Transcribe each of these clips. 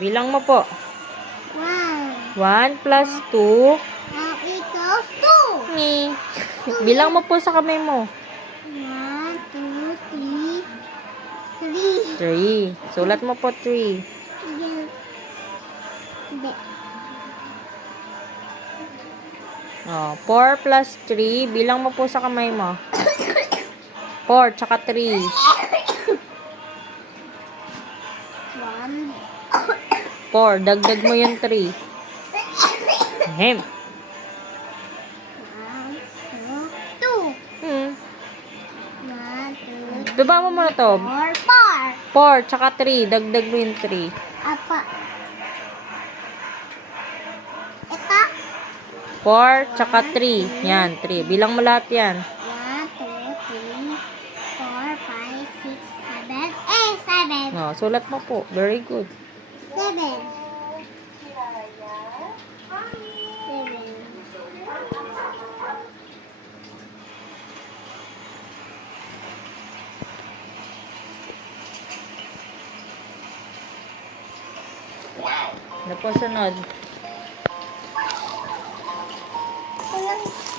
Bilang mo po. 1. 1 plus 2. Equals 2. Bilang mo po sa kamay mo. 1, 2, 3. 3. Sulat mo po 3. Hindi. Oh, 4 plus 3. Bilang mo po sa kamay mo. 4 tsaka 3. 1. 4. Dagdag mo yung 3. Ahem. 1, 2. Hmm. 1, 2, Baba mo muna to. 4. 4 tsaka 3. Dagdag mo yung 3. Apa. Ito. 4 tsaka 3. Yan, 3. Bilang mo lahat yan. 1, 2, 3, 4, 5, 6, 7. 7. No, sulat mo po. Very good. 7. 7. Ano po sunod?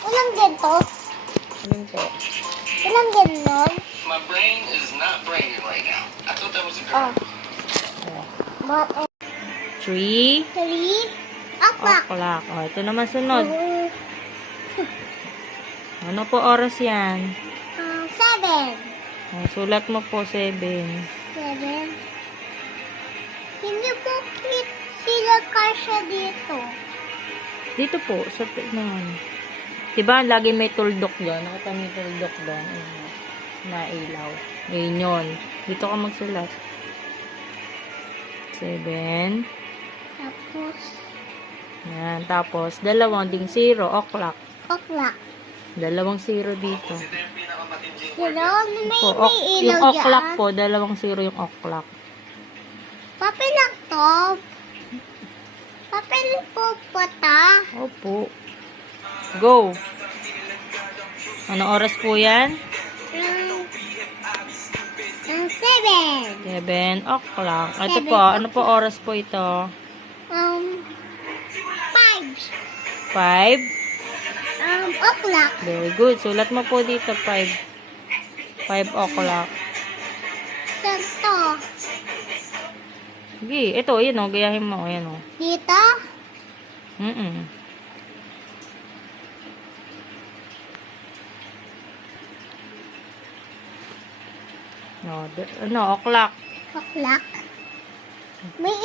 Walang ganito. Ano po? Walang ganon. My brain is not braining right now. I thought that was a Oh. Oh. But, 3 3. O'clock. o'clock. Oh, ito naman sunod. Ano po oras yan? 7. Oh, sulat mo po 7. 7. Hindi po sila kasya dito. Dito po, sa naman. Diba, lagi may tuldok doon. Nakita mo yung tuldok doon. Na ilaw. Ngayon yun. Dito ka magsulat. 7. Tapos, Yan. Tapos, dalawang ding 0. O'clock. o'clock. Dalawang 0 dito. Sila, may Po, ilaw yung o'clock dyan. po, dalawang 0 yung o'clock. Papel lang to. Papel po po ta. Opo. Go. Ano oras po yan? 7. 7 o'clock. Ito 7 po, ano po oras po ito? 5. 5. O'clock. Very good. Sulat mo po dito, 5. 5 o'clock. Santo. Sige, ito, yun o, gayahin mo, yan o. Dito. No, ano, o'clock. O'clock. May